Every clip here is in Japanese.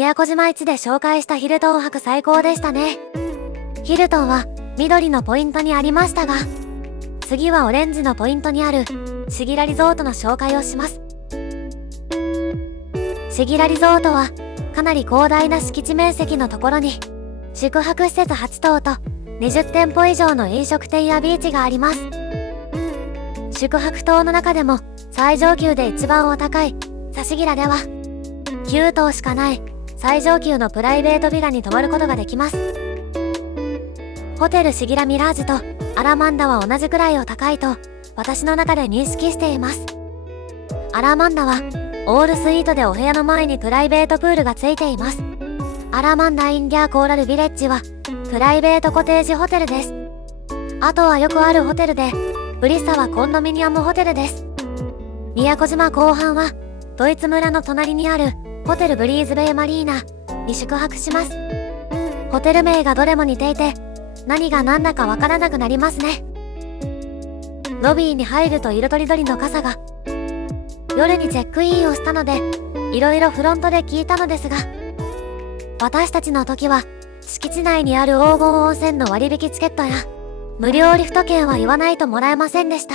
宮古島市で紹介したヒルトン泊最高でしたね。ヒルトンは緑のポイントにありましたが、次はオレンジのポイントにあるシギラリゾートの紹介をします。シギラリゾートはかなり広大な敷地面積のところに宿泊施設8棟と20店舗以上の飲食店やビーチがあります。宿泊棟の中でも最上級で一番お高いサシギラでは9棟しかない最上級のプライベートヴィラに泊まることができます。ホテルシギラミラージュとアラマンダは同じくらいお高いと私の中で認識しています。アラマンダはオールスイートでお部屋の前にプライベートプールがついています。アラマンダインギャーコーラルビレッジはプライベートコテージホテルです。あとはよくあるホテルで、ブリッサはコンドミニアムホテルです。宮古島後半はドイツ村の隣にあるホテルブリーズベイマリーナに宿泊します。ホテル名がどれも似ていて何が何だかわからなくなりますね。ロビーに入ると色とりどりの傘が、夜にチェックインをしたのでいろいろフロントで聞いたのですが、私たちの時は敷地内にある黄金温泉の割引チケットや無料リフト券は言わないともらえませんでした。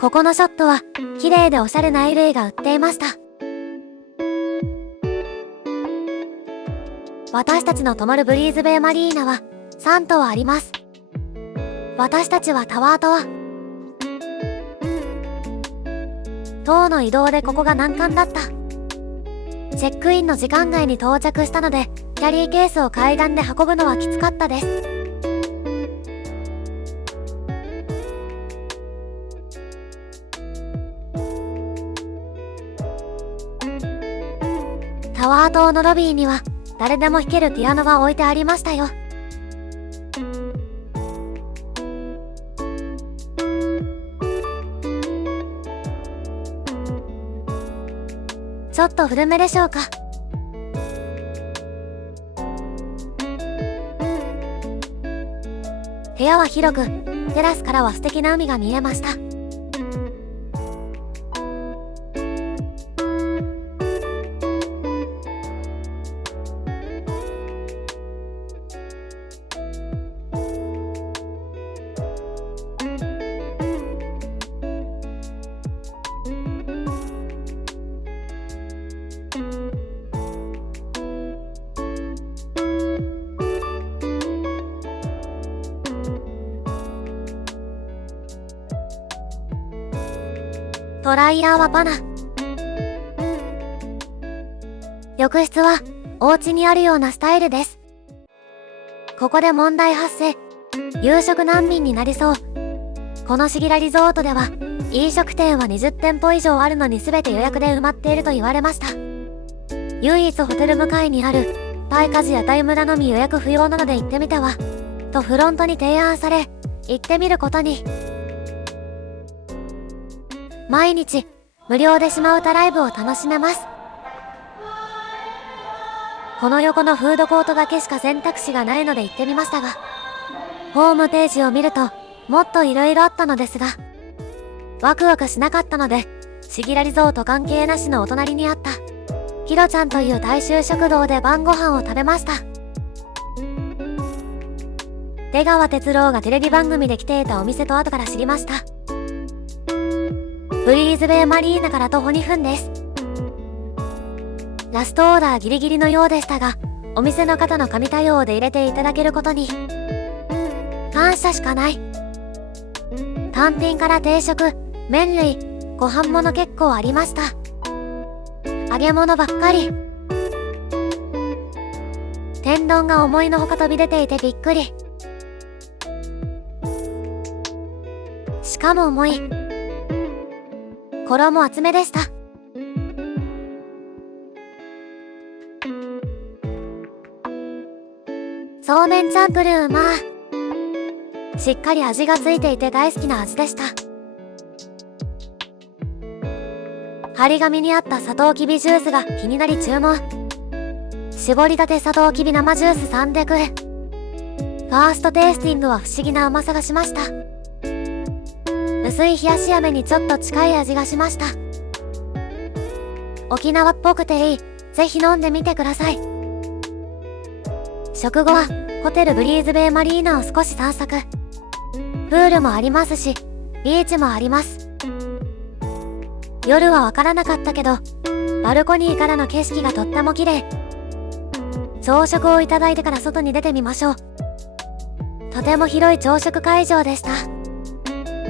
ここのショットは綺麗でおしゃれな衣類が売っていました。私たちの泊まるブリーズベイマリーナは3棟あります。私たちはタワー棟。棟の移動でここが難関だった。チェックインの時間外に到着したのでキャリーケースを階段で運ぶのはきつかったです。タワー棟のロビーには誰でも弾けるピアノが置いてありましたよ。ちょっと古めでしょうか。部屋は広く、テラスからは素敵な海が見えました。トライヤーはバナ。浴室はお家にあるようなスタイルです。ここで問題発生。夕食難民になりそう。このシギラリゾートでは飲食店は20店舗以上あるのに全て予約で埋まっていると言われました。唯一ホテル向かいにあるタイカジ屋台村のみ予約不要なので行ってみてはとフロントに提案され行ってみることに。毎日無料で島唄ライブを楽しめます。この横のフードコートだけしか選択肢がないので行ってみましたが、ホームページを見るともっと色々あったのですが、ワクワクしなかったので、シギラリゾート関係なしのお隣にあったヒロちゃんという大衆食堂で晩ご飯を食べました。出川哲朗がテレビ番組で来ていたお店と後から知りました。ブリーズベイマリーナから徒歩2分です。ラストオーダーギリギリのようでしたが、お店の方の神対応で入れていただけることに感謝しかない。単品から定食、麺類、ご飯もの結構ありました。揚げ物ばっかり。天丼が思いのほか飛び出ていてびっくり。しかも重い。衣厚めでした。そうめんチャンプルーまあしっかり味がついていて大好きな味でした。張り紙にあったサトウキビジュースが気になり注文。絞りたてサトウキビ生ジュース300円。ファーストテイスティングは不思議な甘さがしました。薄い冷やし飴にちょっと近い味がしました。沖縄っぽくていい。ぜひ飲んでみてください。食後はホテルブリーズベイマリーナを少し散策。プールもありますし、ビーチもあります。夜はわからなかったけど、バルコニーからの景色がとっても綺麗。朝食をいただいてから外に出てみましょう。とても広い朝食会場でした。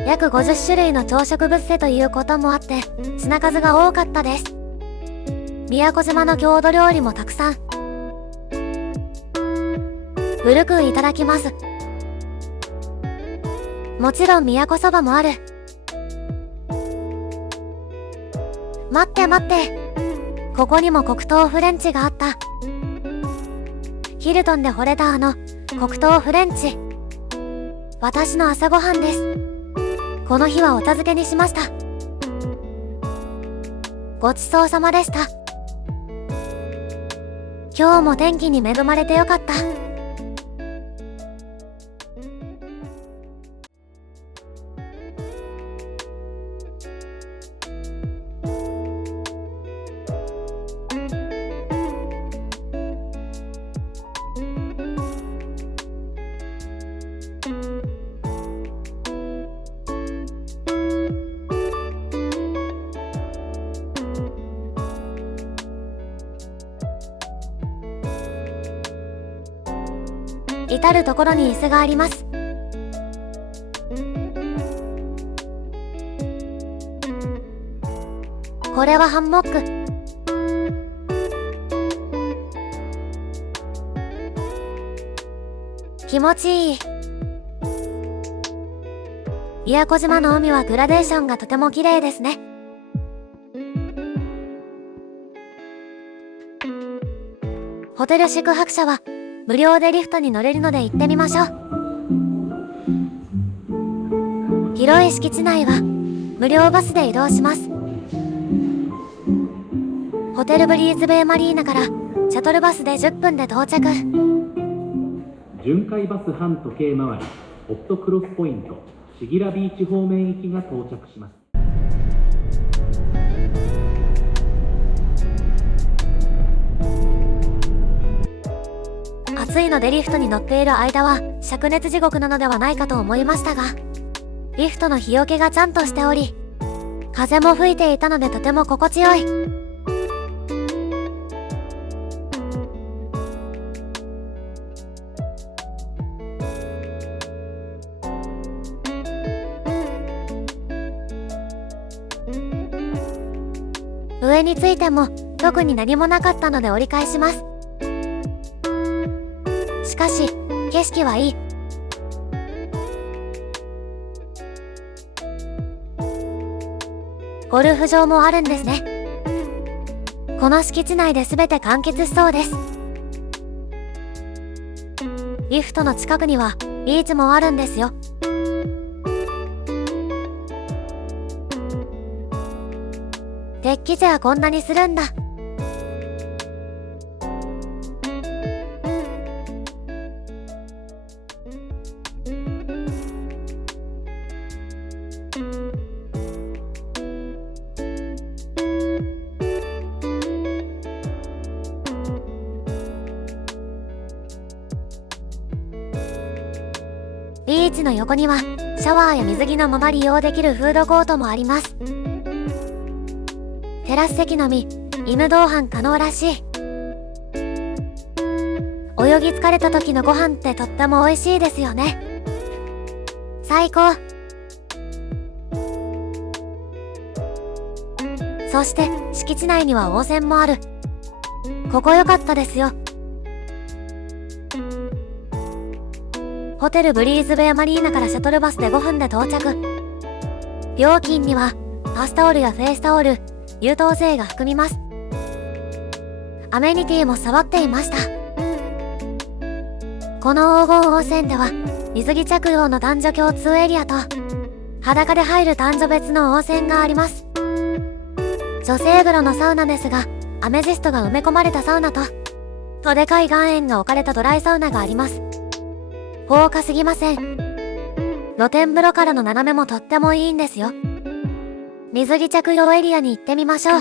約50種類の朝食ブッフェということもあって、品数が多かったです。宮古島の郷土料理もたくさん。ブルクーいただきます。もちろん宮古そばもある。待って待って。ここにも黒糖フレンチがあった。ヒルトンで惚れた黒糖フレンチ。私の朝ごはんです。この日はお茶漬けにしました。ごちそうさまでした。今日も天気に恵まれてよかった。至るところに椅子があります。これはハンモック。気持ちいい。宮古島の海はグラデーションがとても綺麗ですね。ホテル宿泊者は無料でリフトに乗れるので行ってみましょう。広い敷地内は無料バスで移動します。ホテルブリーズベイマリーナからシャトルバスで10分で到着。巡回バス半時計回りオプトクロスポイントシギラビーチ方面行きが到着します。暑いのでリフトに乗っている間は灼熱地獄なのではないかと思いましたが、リフトの日よけがちゃんとしており、風も吹いていたのでとても心地よい。上についても特に何もなかったので折り返します。しかし景色はいい。ゴルフ場もあるんですね。この敷地内で全て完結しそうです。リフトの近くにはビーチもあるんですよ。デッキチェアこんなにするんだ。ビーチの横にはシャワーや水着のまま利用できるフードコートもあります。テラス席のみ、犬同伴可能らしい。泳ぎ疲れた時のご飯ってとっても美味しいですよね。最高。そして敷地内には温泉もある。ここ良かったですよ。ホテルブリーズベイマリーナからシャトルバスで5分で到着。料金にはバスタオルやフェイスタオル、優等生が含みます。アメニティも触っていました。この黄金温泉では水着着用の男女共通エリアと裸で入る男女別の温泉があります。女性風呂のサウナですが、アメジストが埋め込まれたサウナとどでかい岩塩が置かれたドライサウナがあります。豪華すぎません。露天風呂からの眺めもとってもいいんですよ。水着着用エリアに行ってみましょう。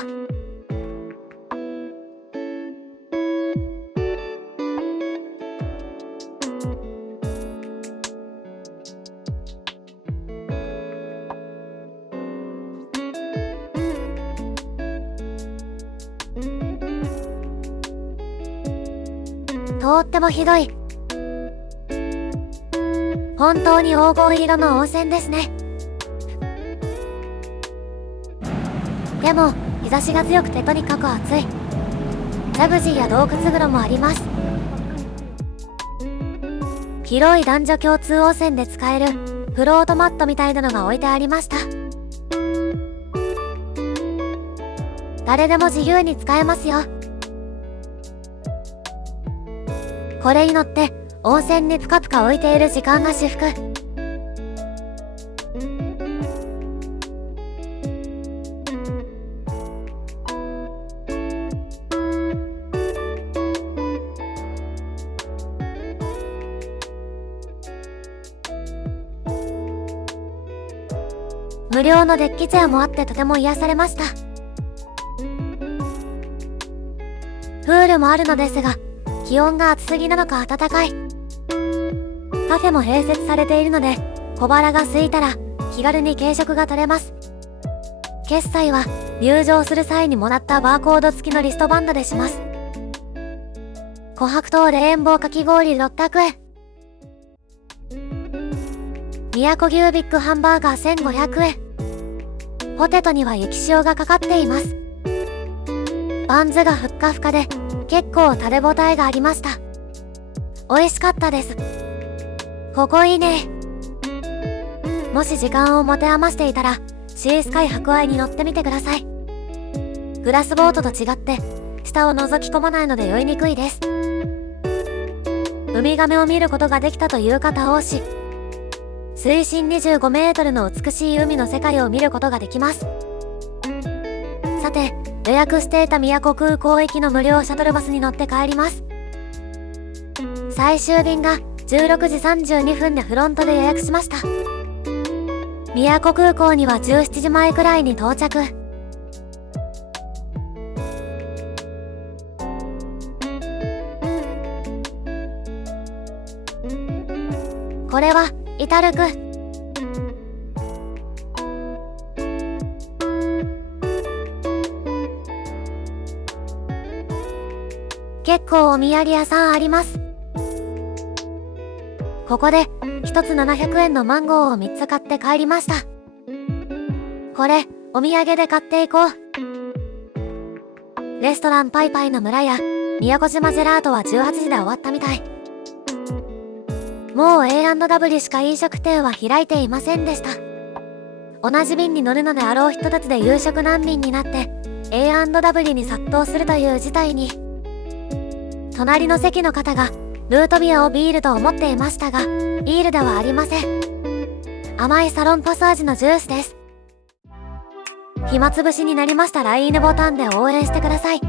とってもひどい。本当に黄金色の温泉ですね。でも日差しが強くてとにかく暑い。ジャグジーや洞窟風呂もあります。広い男女共通温泉で使えるフロートマットみたいなのが置いてありました。誰でも自由に使えますよ。これに乗って温泉にぷかぷか浮いている時間が至福。無料のデッキチェアもあってとても癒されました。プールもあるのですが、気温が暑すぎなのか暖かい。カフェも併設されているので、小腹が空いたら気軽に軽食が取れます。決済は入場する際にもらったバーコード付きのリストバンドでします。琥珀糖レインボーかき氷600円。宮古牛ビッグハンバーガー1500円。ポテトには雪塩がかかっています。バンズがふっかふかで結構食べ応えがありました。美味しかったです。ここいいね。もし時間を持て余していたらシースカイ博愛に乗ってみてください。グラスボートと違って下を覗き込まないので酔いにくいです。ウミガメを見ることができたという方多し、水深25メートルの美しい海の世界を見ることができます。さて、予約していた宮古空港行きの無料シャトルバスに乗って帰ります。最終便が16時32分でフロントで予約しました。宮古空港には17時前くらいに到着。これはイタルク。結構お土産屋さんあります。ここで1つ700円のマンゴーを3つ買って帰りました。これお土産で買っていこう。レストランパイパイの村や宮古島ジェラートは18時で終わったみたい。もう A&W しか飲食店は開いていませんでした。同じ便に乗るのであろう人たちで夕食難民になって A&W に殺到するという事態に。隣の席の方がルートビアをビールと思っていましたが、ビールではありません。甘いサロンパサージュのジュースです。暇つぶしになりましたらいいねボタンで応援してください。